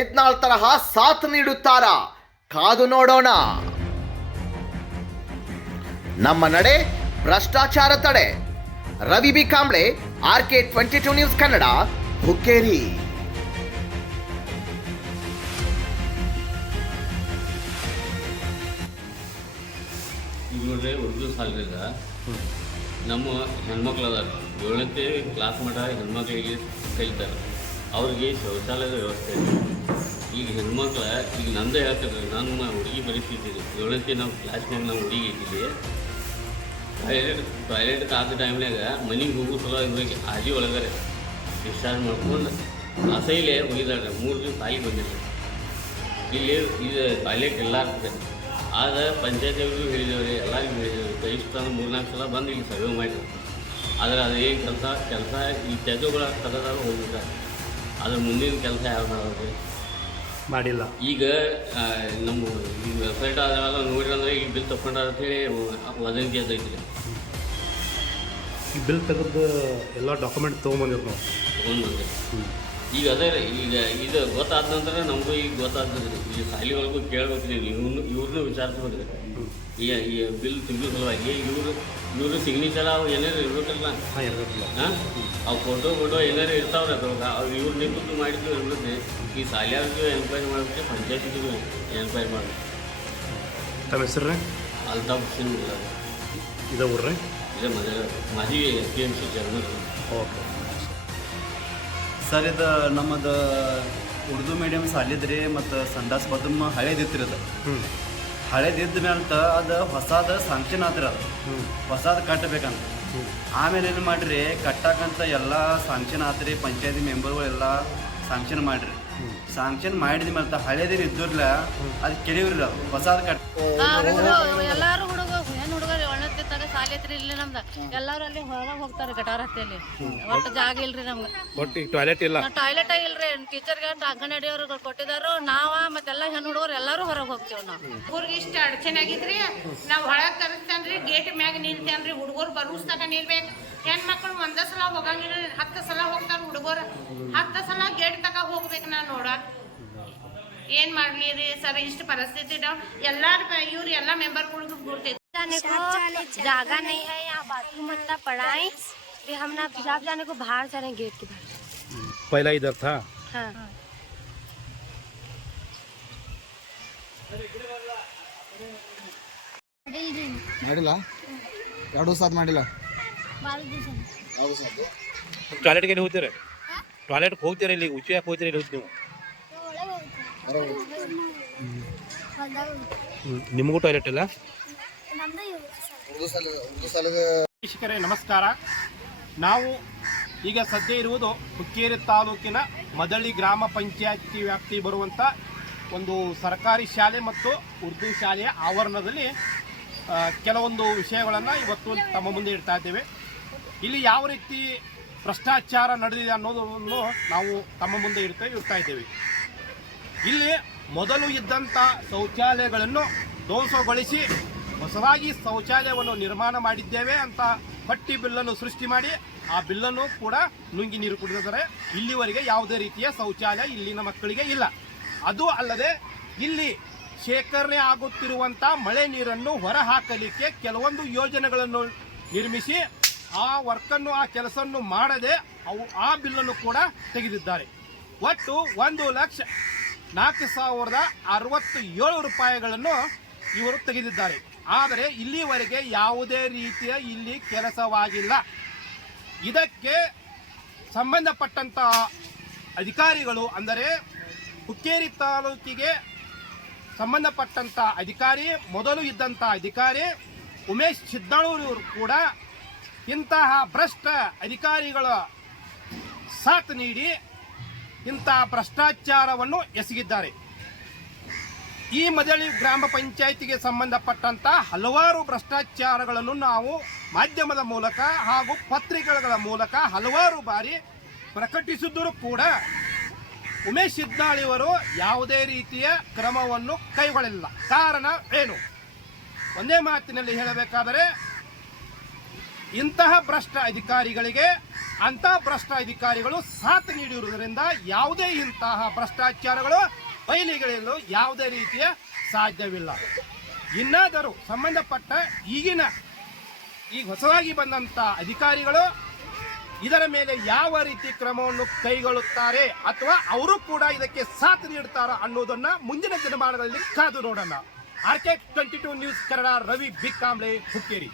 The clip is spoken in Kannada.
ಸಿದ್ನಾಳ್ ತರಹ ಸಾಥ್ ನೀಡುತ್ತಾರಾ? ಕಾದು ನೋಡೋಣ. ನಮ್ಮ ನಡೆ ಭ್ರಷ್ಟಾಚಾರ ತಡೆ. Ravi B Kamble R K twenty two news Kannada Hukkeri. ನೋಡ್ರಿ ಉರ್ದು ಸಾಲಿಗ ನಮ್ಮ ಹೆಣ್ಮಕ್ಳು ಅದಾರ ಏಳನೇ ಕ್ಲಾಸ್ ಮಟ್ಟ ಹೆಣ್ಮಕ್ಳಿಗೆ ಕಲಿತಾರೆ. ಅವ್ರಿಗೆ ಶೌಚಾಲಯದ ವ್ಯವಸ್ಥೆ ಇದೆ. ಈಗ ಹೆಣ್ಮಕ್ಳ, ಈಗ ನಂದೇ ಹೇಳ್ತಾರೆ ನನ್ನ ಹುಡುಗಿ ಬರೀತಿದ್ದೀನಿ ಇದೆ. ನಾವು ಕ್ಲಾಸ್ನಾಗ ನಾವು ಹುಡುಗಿ ಇದ್ದೀವಿ. ಟಾಯ್ಲೆಟ್ ಟಾಯ್ಲೆಟ್ ಆದ ಟೈಮ್ನಾಗ ಮನೆಗೆ ಹೋಗೋ ಸಲ ಇವ್ರಿಗೆ ಹಾಲಿ ಒಳಗಡೆ ಡಿಸ್ಚಾರ್ಜ್ ಮಾಡ್ಕೊಂಡು ಅಸೈಲೆ ಹೋಗಿದ್ದಾರೆ ಮೂರು ದಿವಸ ತಾಯಿ ಬಂದಿಲ್ಲ. ಇಲ್ಲಿ ಇದು ಟಾಯ್ಲೆಟ್ ಎಲ್ಲ ಆಗ್ತದೆ. ಆದ್ರೆ ಪಂಚಾಯತಿಯವ್ರಿಗೂ ಹೇಳಿದವ್ರಿ, ಎಲ್ಲರಿಗೂ ಹೇಳಿದವ್ರಿ ಕೈಷ್ಟ ಮೂರ್ನಾಲ್ಕು ಸಲ ಬಂದು ಇಲ್ಲಿ ಸರ್ವೆ ಮಾಡಿದ್ರು ಆದರೆ ಅದೇನು ಕೆಲಸ ಕೆಲಸ ಈ ತೆಗೆಗಳ ತೆಗೆದಾಗ ಹೋಗ್ಬಿಟ್ಟಾರೆ ಅದ್ರ ಮುಂದಿನ ಕೆಲಸ ಯಾರು ಮಾಡೋದು ಮಾಡಿಲ್ಲ. ಈಗ ಆ, ನಮ್ಮ ಈ ವೆಬ್ಸೈಟ್ ಅದೆಲ್ಲ ನೋಡ್ರಿ ಅಂದ್ರೆ ಈಗ ಬಿಲ್ ತಗೊಂಡ್ರ ಅಂತೇಳಿ ವದಂತಿ ಅದೈತಿ ಈ ಬಿಲ್ ತೆಗೆದು ಎಲ್ಲ ಡಾಕ್ಯುಮೆಂಟ್ ತೊಗೊಂಬಂದಿರು ನಾವು. ತೊಗೊಂಡು ಈಗ ಅದೇ ರೀ, ಈಗ ಇದು ಗೊತ್ತಾದ ನಂತರ ನಮಗೂ ಈಗ ಗೊತ್ತಾಗ್ತದೆ ಈಗ ಸಾಲಿ ಒಳಗೂ ಕೇಳ್ಬೇಕು ನೀವು ಇವ್ರನ್ನೂ ಇವ್ರನ್ನೂ ರೀ ಈ ಈ ಬಿಲ್ ತಿಂಗಳ ಸಲುವಾಗಿ ಇವರು ಇವರು ಸಿಗ್ನೇಚರ್ ಅವು ಏನೇನು ಇರ್ಬೇಕಲ್ಲ? ಹಾಂ ಇರಬೇಕಿಲ್ಲ. ಹಾಂ? ಅವು ಫೋಟೋ ಫೋಟೋ ಏನಾರು ಇರ್ತಾವ್ರಿ ಅದ್ರೊಳಗೆ ಅವ್ರು ಇವ್ರು ನಿಂತು ಮಾಡಿದ್ದು ಇರ್ತದೆ ಈ ಶಾಲೆಯವ್ರಿಗೂ ಎನ್ಕ್ವೈರಿ ಮಾಡಬೇಕು ಪಂಚಾಯತಿಗೂ ಎನ್ಕ್ವೈರಿ ಮಾಡಬೇಕು ತಮ್ಮ ಹೆಸರು? ರೀ ಅಲ್ತಾಫ್ ಹುಸೇನ್ ಇಲ್ಲ ಇದೇ ಊರ್ರಿ? ಇದೇ ಮೊದಲ ಮಾಜಿ S P M C chairman okay. Sir ಇದು ನಮ್ಮದು ಉರ್ದು ಮೀಡಿಯಮ್ ಸಾಲಿದ್ರಿ ಮತ್ತು ಸಂಡಾಸ್ ಬದಮ್ ಹಳೇದಿತ್ತು ಅದು ಹ್ಞೂ ಹಳೇದಿದ್ದ ಮೇಲೆ ಅದು ಹೊಸದ ಸಾಂಕ್ಷನ್ ಆದ್ರೆ ಅದು. ಹ್ಞೂ ಹೊಸದ ಕಟ್ಟಬೇಕಂತ ಆಮೇಲೆ ಏನು ಮಾಡಿರಿ ಕಟ್ಟಕ್ಕಂತ ಎಲ್ಲ ಸಾಂಕ್ಷನ್ ಆತ್ರಿ ಪಂಚಾಯತಿ ಮೆಂಬರ್ಗಳು ಎಲ್ಲ ಸಾಂಕ್ಷನ್ ಮಾಡ್ರಿ. ಸಾಂಕ್ಷನ್ ಮಾಡಿದ ಮೇಲೆ ಹಳೇದೇನು ಇದ್ದಿರ್ಲ ಅದು ಕೆಡಿವ್ರಿ ಅದು ಹೊಸದ ಕಟ್ಟ ಎಲ್ಲಾರು ತಗ ಐತ್ರಿ ಇಲ್ಲಿ ನಮ್ದ. ಎಲ್ಲಾರು ಅಲ್ಲಿ ಹೊರಗೆ ಹೋಗ್ತಾರೆ ಗಟಾರ ಹತ್ತಿಯಲ್ಲಿ. ಒಟ್ಟು ಜಾಗ ಇಲ್ರಿ ನಮ್ಗೆ. ಬಟ್ ಈಗ ಟಾಯ್ಲೆಟ್ ಇಲ್ಲ? ಟಾಯ್ಲೆಟ್ ಇಲ್ರಿ. ಟೀಚರ್ಗೆ ಅಂಗನವಾಡಿ ಅವ್ರು ಕೊಟ್ಟಿದಾರು. ನಾವ ಮತ್ತೆಲ್ಲ ಹೆಣ್ಣು ಹುಡುಗರು ಎಲ್ಲಾರು ಹೊರಗೆ ಹೋಗ್ತೀವಿ ನಾವು. ಹುಡುಗರಿಗೆ ಇಷ್ಟ ಅಡಚಣೆ ಆಗಿದ್ರಿ. ನಾವು ಒಳಗೆ ಕರೆಸ್ತೇನ್ರಿ ಗೇಟ್ ಮ್ಯಾಗ ನಿಲ್ತೇನ್ರಿ ಹುಡುಗರು ಬರುಸ್ತಾಗ ನಿಲ್ಬೇಕು. ಹೆಣ್ಮಕ್ಳು ಒಂದ ಸಲ ಹೋಗಂಗಿಲ್ಲ. ಹತ್ತು ಸಲ ಹೋಗ್ತಾರ ಹುಡುಗರು. ಹತ್ತು ಸಲ ಗೇಟ್ ತಕ ಹೋಗ್ಬೇಕು ನಾ ನೋಡಕ್. ಏನ್ ಮಾಡ್ಲಿ ರೀ? ಸರ್ ಇಷ್ಟು ಪರಿಸ್ಥಿತಿ ಇದಾವ್. ಎಲ್ಲಾರು ಇವ್ರು ಎಲ್ಲ ಮೆಂಬರ್ಗಳಿಗೂ ಗುರ್ತೈತಿ जाने को जगह नहीं है यहाँ बाथरूम इतना पड़ा है कि हम ना पेशाब जाने को बाहर जा रहे हैं गेट के बाहर पहिला इधर था हाँ ಮಾಡಿಲ್ಲ ಎರಡು ದಿವಸ ಆದ್ ಮಾಡಿಲ್ಲ ಟಾಯ್ಲೆಟ್ಗೆ ಎಲ್ಲಿ ಹೋಗ್ತೀರಿ ಟಾಯ್ಲೆಟ್ಗೆ ಹೋಗ್ತೀರಾ ಇಲ್ಲಿ ಉಚ್ಚು ಯಾಕೆ ಹೋಗ್ತೀರಿ ಇಲ್ಲಿ ನೀವು ಹ್ಞೂ ನಿಮಗೂ ಟಾಯ್ಲೆಟ್ ಇಲ್ಲ ವೀಕ್ಷಕರೇ ನಮಸ್ಕಾರ. ನಾವು ಈಗ ಸದ್ಯ ಇರುವುದು ಹುಕ್ಕೇರಿ ತಾಲೂಕಿನ ಮದಳಿ ಗ್ರಾಮ ಪಂಚಾಯತಿ ವ್ಯಾಪ್ತಿ ಬರುವಂಥ ಒಂದು ಸರ್ಕಾರಿ ಶಾಲೆ ಮತ್ತು ಉರ್ದು ಶಾಲೆಯ ಆವರಣದಲ್ಲಿ ಕೆಲವೊಂದು ವಿಷಯಗಳನ್ನು ಇವತ್ತು ತಮ್ಮ ಮುಂದೆ ಇಡ್ತಾ ಇದ್ದೇವೆ. ಇಲ್ಲಿ ಯಾವ ರೀತಿ ಭ್ರಷ್ಟಾಚಾರ ನಡೆದಿದೆ ಅನ್ನೋದನ್ನು ನಾವು ತಮ್ಮ ಮುಂದೆ ಇಡ್ತಾ ಇಡ್ತಾ ಇದ್ದೇವೆ. ಇಲ್ಲಿ ಮೊದಲು ಇದ್ದಂಥ ಶೌಚಾಲಯಗಳನ್ನು ಧ್ವಂಸಗೊಳಿಸಿ ಹೊಸದಾಗಿ ಶೌಚಾಲಯವನ್ನು ನಿರ್ಮಾಣ ಮಾಡಿದ್ದೇವೆ ಅಂತ ಪಟ್ಟಿ ಬಿಲ್ಲನ್ನು ಸೃಷ್ಟಿ ಮಾಡಿ ಆ ಬಿಲ್ಲನ್ನು ಕೂಡ ನುಂಗಿ ನೀರು ಕುಡಿದಿದ್ದಾರೆ. ಇಲ್ಲಿವರೆಗೆ ಯಾವುದೇ ರೀತಿಯ ಶೌಚಾಲಯ ಇಲ್ಲಿನ ಮಕ್ಕಳಿಗೆ ಇಲ್ಲ. ಅದು ಅಲ್ಲದೆ ಇಲ್ಲಿ ಶೇಖರಣೆ ಆಗುತ್ತಿರುವಂಥ ಮಳೆ ನೀರನ್ನು ಹೊರಹಾಕಲಿಕ್ಕೆ ಕೆಲವೊಂದು ಯೋಜನೆಗಳನ್ನು ನಿರ್ಮಿಸಿ ಆ ವರ್ಕನ್ನು, ಆ ಕೆಲಸವನ್ನು ಮಾಡದೆ ಅವು ಆ ಬಿಲ್ಲನ್ನು ಕೂಡ ತೆಗೆದಿದ್ದಾರೆ. ಒಟ್ಟು ಒಂದು ಲಕ್ಷ ನಾಲ್ಕು ಸಾವಿರದ ಅರವತ್ತು ಏಳು ರೂಪಾಯಿಗಳನ್ನು ಇವರು ತೆಗೆದಿದ್ದಾರೆ. ಆದರೆ ಇಲ್ಲಿವರೆಗೆ ಯಾವುದೇ ರೀತಿಯ ಇಲ್ಲಿ ಕೆಲಸವಾಗಿಲ್ಲ. ಇದಕ್ಕೆ ಸಂಬಂಧಪಟ್ಟಂತ ಅಧಿಕಾರಿಗಳು, ಅಂದರೆ ಹುಕ್ಕೇರಿ ತಾಲೂಕಿಗೆ ಸಂಬಂಧಪಟ್ಟಂತ ಅಧಿಕಾರಿ, ಮೊದಲು ಇದ್ದಂಥ ಅಧಿಕಾರಿ ಉಮೇಶ್ ಸಿದ್ದಾಳೂರು ಕೂಡ ಇಂತಹ ಭ್ರಷ್ಟ ಅಧಿಕಾರಿಗಳ ಸಾಥ್ ನೀಡಿ ಇಂತಹ ಭ್ರಷ್ಟಾಚಾರವನ್ನು ಎಸಗಿದ್ದಾರೆ. ಈ ಮದಳಿ ಗ್ರಾಮ ಪಂಚಾಯಿತಿಗೆ ಸಂಬಂಧಪಟ್ಟಂತ ಹಲವಾರು ಭ್ರಷ್ಟಾಚಾರಗಳನ್ನು ನಾವು ಮಾಧ್ಯಮದ ಮೂಲಕ ಹಾಗೂ ಪತ್ರಿಕೆಗಳ ಮೂಲಕ ಹಲವಾರು ಬಾರಿ ಪ್ರಕಟಿಸಿದ್ದರೂ ಕೂಡ ಉಮೇಶ್ ಇದ್ದಾಳಿಯವರು ಯಾವುದೇ ರೀತಿಯ ಕ್ರಮವನ್ನು ಕೈಗೊಳ್ಳಿಲ್ಲ ಕಾರಣ ಏನು? ಒಂದೇ ಮಾತಿನಲ್ಲಿ ಹೇಳಬೇಕಾದರೆ, ಇಂತಹ ಭ್ರಷ್ಟ ಅಧಿಕಾರಿಗಳಿಗೆ ಅಂತಹ ಭ್ರಷ್ಟ ಅಧಿಕಾರಿಗಳು ಸಾಥ್ ನೀಡಿರುವುದರಿಂದ ಯಾವುದೇ ಇಂತಹ ಭ್ರಷ್ಟಾಚಾರಗಳು ಬಯಲಿಗೆಳೆಯಲು ಯಾವುದೇ ರೀತಿಯ ಸಾಧ್ಯವಿಲ್ಲ. ಇನ್ನಾದರೂ ಸಂಬಂಧಪಟ್ಟ ಈಗಿನ ಈಗ ಹೊಸದಾಗಿ ಬಂದಂತ ಅಧಿಕಾರಿಗಳು ಇದರ ಮೇಲೆ ಯಾವ ರೀತಿ ಕ್ರಮವನ್ನು ಕೈಗೊಳ್ಳುತ್ತಾರೆ ಅಥವಾ ಅವರು ಕೂಡ ಇದಕ್ಕೆ ಸಾಥ್ ನೀಡುತ್ತಾರ ಅನ್ನೋದನ್ನ ಮುಂದಿನ ದಿನಮಾನಗಳಲ್ಲಿ ಕಾದು ನೋಡೋಣ. RK twenty two news, Kannada, Ravi Bikkamble Hukkeri.